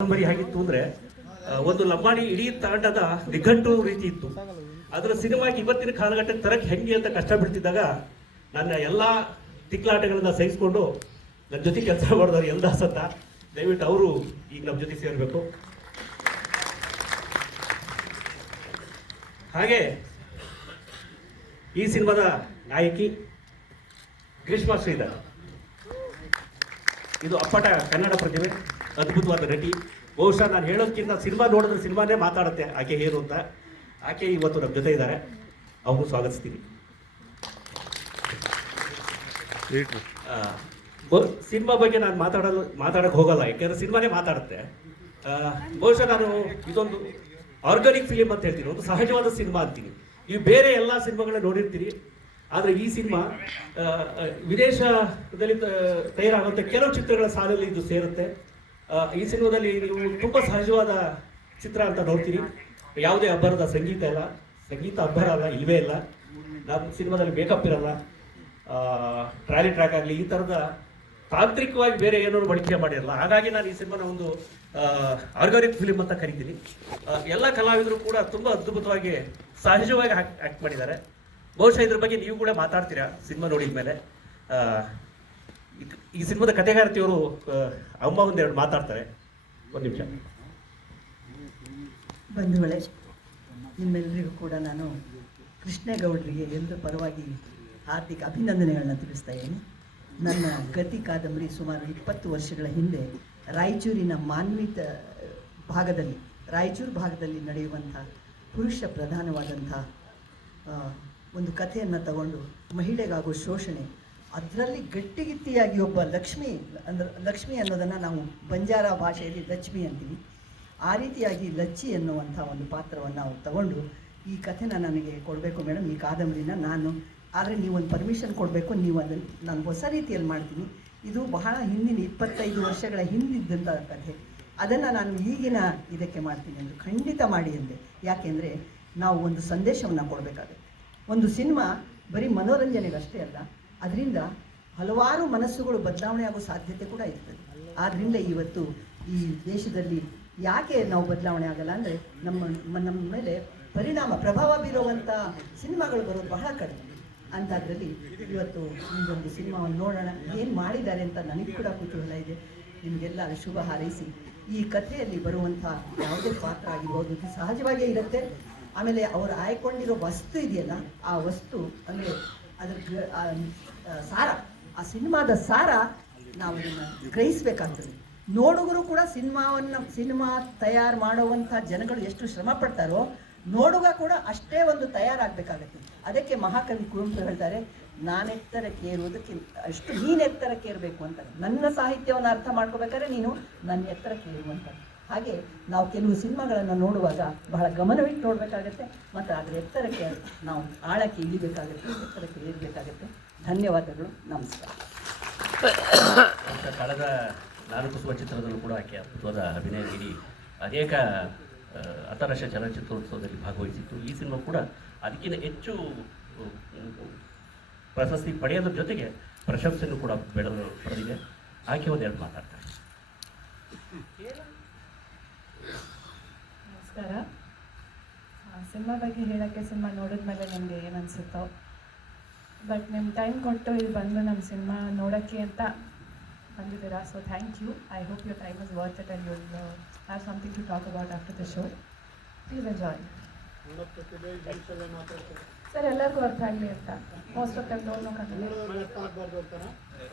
ಕಾದಂಬರಿ ಆಗಿತ್ತು ಅಂದ್ರೆ ಒಂದು ಲಂಬಾಣಿ ಇಡೀ ತಾಂಡದ ನಿಘಂಟು ರೀತಿ ಇತ್ತು. ಅದರ ಸಿನಿಮಾಗೆ ಇವತ್ತಿನ ಕಾಲಘಟ್ಟಕ್ಕೆ ತರಕ್ಕೆ ಹೆಂಗೆ ಅಂತ ಕಷ್ಟ ಬಿಡ್ತಿದ್ದಾಗ ನನ್ನ ಎಲ್ಲಾ ತಿಕ್ಲಾಟಗಳನ್ನ ಸಹಿಸಿಕೊಂಡು ನನ್ನ ಜೊತೆ ಕೆಲಸ ಮಾಡಿದವರು ಎಲ್ದಾಸ್ ಅಂತ, ದಯವಿಟ್ಟು ಅವರು ಈಗ ನಮ್ಮ ಜೊತೆ ಸೇರಬೇಕು. ಹಾಗೆ ಈ ಸಿನಿಮಾದ ನಾಯಕಿ ಗ್ರೀಷ್ಮಾ ಶ್ರೀಧರ್, ಇದು ಅಪ್ಪಟ ಕನ್ನಡ ಪ್ರತಿಭೆ, ಅದ್ಭುತವಾದ ನಟಿ. ಬಹುಶಃ ನಾನು ಹೇಳೋದಕ್ಕಿಂತ ಸಿನಿಮಾ ನೋಡಿದ್ರೆ ಸಿನಿಮಾನೇ ಮಾತಾಡುತ್ತೆ ಆಕೆ ಏನು ಅಂತ. ಆಕೆ ಇವತ್ತು ನಮ್ಮ ಜೊತೆ ಇದ್ದಾರೆ, ಅವರು ಸ್ವಾಗತಿಸ್ತೀನಿ. ಸಿನಿಮಾ ಬಗ್ಗೆ ನಾನು ಮಾತಾಡಕ್ಕೆ ಹೋಗಲ್ಲ, ಯಾಕೆಂದ್ರೆ ಸಿನಿಮಾನೇ ಮಾತಾಡುತ್ತೆ. ಬಹುಶಃ ನಾನು ಇದೊಂದು ಆರ್ಗಾನಿಕ್ ಫಿಲಿಮ್ ಅಂತ ಹೇಳ್ತೀನಿ, ಒಂದು ಸಹಜವಾದ ಸಿನಿಮಾ ಅಂತೀನಿ. ನೀವು ಬೇರೆ ಎಲ್ಲ ಸಿನಿಮಾಗಳನ್ನ ನೋಡಿರ್ತೀರಿ, ಆದರೆ ಈ ಸಿನಿಮಾ ವಿದೇಶದಲ್ಲಿ ತಯಾರಾಗುವಂಥ ಕೆಲವು ಚಿತ್ರಗಳ ಸಾಲಲ್ಲಿ ಇದು ಸೇರುತ್ತೆ. ಈ ಸಿನಿಮಾದಲ್ಲಿ ನೀವು ತುಂಬ ಸಹಜವಾದ ಚಿತ್ರ ಅಂತ ನೋಡ್ತೀರಿ. ಯಾವುದೇ ಅಬ್ಬರದ ಸಂಗೀತ ಇಲ್ಲ, ಸಂಗೀತ ಅಬ್ಬರ ಅಲ್ಲ, ಇಲ್ವೇ ಇಲ್ಲ. ನಮ್ಮ ಸಿನಿಮಾದಲ್ಲಿ ಮೇಕಪ್ ಇರಲ್ಲ, ಟ್ರಾಲಿ ಟ್ರ್ಯಾಕ್ ಆಗಲಿ ಈ ಥರದ ತಾಂತ್ರಿಕವಾಗಿ ಬೇರೆ ಏನೋ ಬಳಕೆ ಮಾಡಿರಲ್ಲ. ಹಾಗಾಗಿ ನಾನು ಈ ಸಿನಿಮಾನ ಒಂದು ಆರ್ಗಾನಿಕ್ ಫಿಲಿಮ್ ಅಂತ ಕರಿತೀನಿ. ಎಲ್ಲ ಕಲಾವಿದರು ಕೂಡ ತುಂಬ ಅದ್ಭುತವಾಗಿ ಸಹಜವಾಗಿ ಆ್ಯಕ್ಟ್ ಮಾಡಿದ್ದಾರೆ. ಬಹುಶಃ ಇದ್ರ ಬಗ್ಗೆ ನೀವು ಕೂಡ ಮಾತಾಡ್ತೀರಾ ಸಿನಿಮಾ ನೋಡಿದ ಮೇಲೆ. ಈ ಸಿನಿಮಾದ ಕಥೆಗಾರ್ತಿಯವರು ಅಮ್ಮ ಒಂದೆರಡು ಮಾತಾಡ್ತಾರೆ, ಒಂದು ನಿಮಿಷ. ಬಂಧುಗಳೇ, ನಿಮ್ಮೆಲ್ಲರಿಗೂ ಕೂಡ ನಾನು ಕೃಷ್ಣೇಗೌಡರಿಗೆ ಎಲ್ಲರ ಪರವಾಗಿ ಹಾರ್ದಿಕ ಅಭಿನಂದನೆಗಳನ್ನ ತಿಳಿಸ್ತಾ ಇದ್ದೀನಿ. ನನ್ನ ಗತಿ ಕಾದಂಬರಿ ಸುಮಾರು 20 ವರ್ಷಗಳ ಹಿಂದೆ ರಾಯಚೂರಿನ ಮಾನ್ವಿತ ಭಾಗದಲ್ಲಿ, ರಾಯಚೂರು ಭಾಗದಲ್ಲಿ ನಡೆಯುವಂಥ ಪುರುಷ ಪ್ರಧಾನವಾದಂಥ ಒಂದು ಕಥೆಯನ್ನು ತಗೊಂಡು ಮಹಿಳೆಗಾಗೋ ಶೋಷಣೆ, ಅದರಲ್ಲಿ ಗಟ್ಟಿಗಿತ್ತಿಯಾಗಿ ಒಬ್ಬ ಲಕ್ಷ್ಮಿ ಅನ್ನೋದನ್ನು ನಾವು ಬಂಜಾರ ಭಾಷೆಯಲ್ಲಿ ಲಕ್ಷ್ಮಿ ಅಂತೀವಿ. ಆ ರೀತಿಯಾಗಿ ಲಚ್ಚಿ ಎನ್ನುವಂಥ ಒಂದು ಪಾತ್ರವನ್ನು ನಾವು ತಗೊಂಡು ಈ ಕಥೆನ ನನಗೆ ಕೊಡಬೇಕು ಮೇಡಮ್, ಈ ಕಾದಂಬರಿನ ನಾನು, ಆದರೆ ನೀವೊಂದು ಪರ್ಮಿಷನ್ ಕೊಡಬೇಕು, ನೀವು ಅದನ್ನು ನಾನು ಹೊಸ ರೀತಿಯಲ್ಲಿ ಮಾಡ್ತೀನಿ. ಇದು ಬಹಳ ಹಿಂದಿನ 25 ವರ್ಷಗಳ ಹಿಂದಿದ್ದಂಥ ಕಥೆ, ಅದನ್ನು ನಾನು ಈಗಿನ ಇದಕ್ಕೆ ಮಾಡ್ತೀನಿ ಎಂದು ಖಂಡಿತ ಮಾಡಿ ಅಂದೆ. ಯಾಕೆಂದರೆ ನಾವು ಒಂದು ಸಂದೇಶವನ್ನು ಕೊಡಬೇಕಾಗುತ್ತೆ. ಒಂದು ಸಿನಿಮಾ ಬರೀ ಮನೋರಂಜನೆಗಷ್ಟೇ ಅಲ್ಲ, ಅದರಿಂದ ಹಲವಾರು ಮನಸ್ಸುಗಳು ಬದಲಾವಣೆ ಆಗೋ ಸಾಧ್ಯತೆ ಕೂಡ ಇರ್ತದೆ. ಆದ್ದರಿಂದ ಇವತ್ತು ಈ ದೇಶದಲ್ಲಿ ಯಾಕೆ ನಾವು ಬದಲಾವಣೆ ಆಗಲ್ಲ ಅಂದರೆ ನಮ್ಮ ಮೇಲೆ ಪ್ರಭಾವ ಬೀರುವಂಥ ಸಿನಿಮಾಗಳು ಬರೋದು ಬಹಳ ಕಡಿಮೆ. ಅಂಥದ್ರಲ್ಲಿ ಇವತ್ತು ಈ ಒಂದು ಸಿನಿಮಾವನ್ನು ನೋಡೋಣ, ಏನು ಮಾಡಿದ್ದಾರೆ ಅಂತ ನನಗೆ ಕೂಡ ಕುತೂಹಲ ಇದೆ. ನಿಮಗೆಲ್ಲ ಶುಭ ಹಾರೈಸಿ, ಈ ಕಥೆಯಲ್ಲಿ ಬರುವಂಥ ಯಾವುದೇ ಪಾತ್ರ ಆಗಿರ್ಬೋದು ಇದು ಸಹಜವಾಗಿಯೇ ಇರುತ್ತೆ. ಆಮೇಲೆ ಅವರು ಆಯ್ಕೊಂಡಿರೋ ವಸ್ತು ಇದೆಯಲ್ಲ, ಆ ವಸ್ತು ಅಂದರೆ ಅದ್ರ ಸಾರ, ಆ ಸಿನಿಮಾದ ಸಾರ ನಾವು ಇದನ್ನು ಗ್ರಹಿಸಬೇಕಾಗ್ತದೆ. ನೋಡುಗರು ಕೂಡ ಸಿನಿಮಾ ತಯಾರು ಮಾಡುವಂಥ ಜನಗಳು ಎಷ್ಟು ಶ್ರಮ ಪಡ್ತಾರೋ ನೋಡುಗ ಕೂಡ ಅಷ್ಟೇ ಒಂದು ತಯಾರಾಗಬೇಕಾಗತ್ತೆ. ಅದಕ್ಕೆ ಮಹಾಕವಿ ಕುವೆಂಪು ಹೇಳ್ತಾರೆ, ನಾನೆತ್ತರಕ್ಕೆ ಏರುವುದಕ್ಕಿಂತ ಅಷ್ಟು ನೀನು ಎತ್ತರಕ್ಕೆ ಏರಬೇಕು ಅಂತಾರೆ. ನನ್ನ ಸಾಹಿತ್ಯವನ್ನು ಅರ್ಥ ಮಾಡ್ಕೋಬೇಕಾದ್ರೆ ನೀನು ನನ್ನ ಎತ್ತರಕ್ಕೆ ಏರುವಂತಾರೆ. ಹಾಗೆ ನಾವು ಕೆಲವು ಸಿನಿಮಾಗಳನ್ನು ನೋಡುವಾಗ ಬಹಳ ಗಮನವಿಟ್ಟು ನೋಡಬೇಕಾಗತ್ತೆ, ಮತ್ತು ಅದರ ಎತ್ತರಕ್ಕೆ ನಾವು ಆಳಕ್ಕೆ ಇಳಿಬೇಕಾಗತ್ತೆ, ಎತ್ತರಕ್ಕೆ ಏರಬೇಕಾಗತ್ತೆ. ಧನ್ಯವಾದಗಳು, ನಮಸ್ಕಾರ. ಕಳೆದ 4 ಚಿತ್ರದಲ್ಲೂ ಕೂಡ ಆಕೆ ಅದ್ಭುತವಾದ ಅಭಿನಯ ನೀಡಿ ಅನೇಕ ಅಂತಾರಾಷ್ಟ್ರೀಯ ಚಲನಚಿತ್ರೋತ್ಸವದಲ್ಲಿ ಭಾಗವಹಿಸಿತ್ತು. ಈ ಸಿನಿಮಾ ಕೂಡ ಅದಕ್ಕಿಂತ ಹೆಚ್ಚು ಪ್ರಶಸ್ತಿ ಪಡೆಯೋದ್ರ ಜೊತೆಗೆ ಪ್ರಶಂಸೆಯನ್ನು ಕೂಡ ಪಡೆದಿದೆ. ಆಕೆ ಒಂದೆರಡು ಮಾತಾಡ್ತಾರೆ. ನಮಸ್ಕಾರ. ಸಿನಿಮಾ ಬಗ್ಗೆ ಹೇಳೋಕ್ಕೆ, ಸಿನಿಮಾ ನೋಡಿದ್ಮೇಲೆ ನನಗೆ ಏನು ಅನಿಸುತ್ತೋ, ಬಟ್ ನಿಮ್ಮ ಟೈಮ್ ಕೊಟ್ಟು ಇಲ್ಲಿ ಬಂದು ನಮ್ಮ ಸಿನಿಮಾ ನೋಡೋಕ್ಕೆ ಅಂತ ಬಂದಿದ್ದೀರಾ. So thank you. I hope your time is worth it and you will have something to talk about after the show. Please enjoy. Sir, ಎಲ್ಲರಿಗೂ ಅರ್ಥ ಆಗಲಿ ಅಂತ, most of time don't know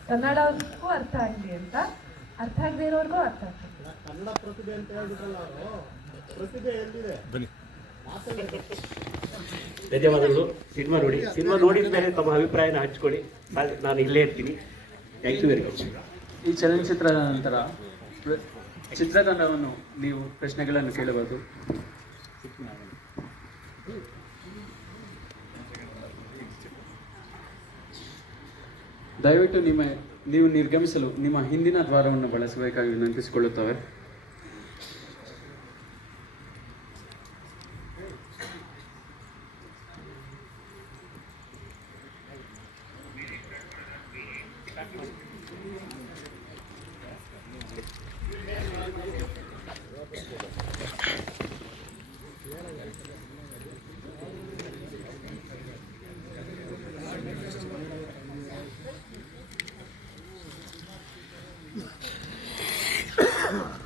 ಕನ್ನಡಕ್ಕೂ ಅರ್ಥ ಆಗಲಿ ಅಂತ, ಅರ್ಥ ಆಗದೆ ಇರೋರ್ಗೂ ಅರ್ಥ ಆಗ್ತದೆ. ಕನ್ನಡ ಪ್ರತಿಭೆ ಅಂತ ಹೇಳ್ಬಿಟ್ಟಲ್ಲ, ಪ್ರತಿಭೆ ಎಲ್ಲಿದೆ? ಧನ್ಯವಾದಗಳು. ಸಿನಿಮಾ ನೋಡಿದ ಮೇಲೆ ತಮ್ಮ ಅಭಿಪ್ರಾಯನ ಹಂಚ್ಕೊಳ್ಳಿ. ನಾನು ಇಲ್ಲೇ ಇರ್ತೀನಿ. Thank you very much. ಈ ಚಲನಚಿತ್ರದ ನಂತರ ಚಿತ್ರತಂಡವನ್ನು ನೀವು ಪ್ರಶ್ನೆಗಳನ್ನು ಕೇಳಬಹುದು. ದಯವಿಟ್ಟು ನೀವು ನಿರ್ಗಮಿಸಲು ನಿಮ್ಮ ಹಿಂದಿನ ದ್ವಾರವನ್ನು ಬಳಸಬೇಕಾಗಿ ವಿನಂತಿಸಿಕೊಳ್ಳುತ್ತವೆ. ಧನ್ಯವಾದ.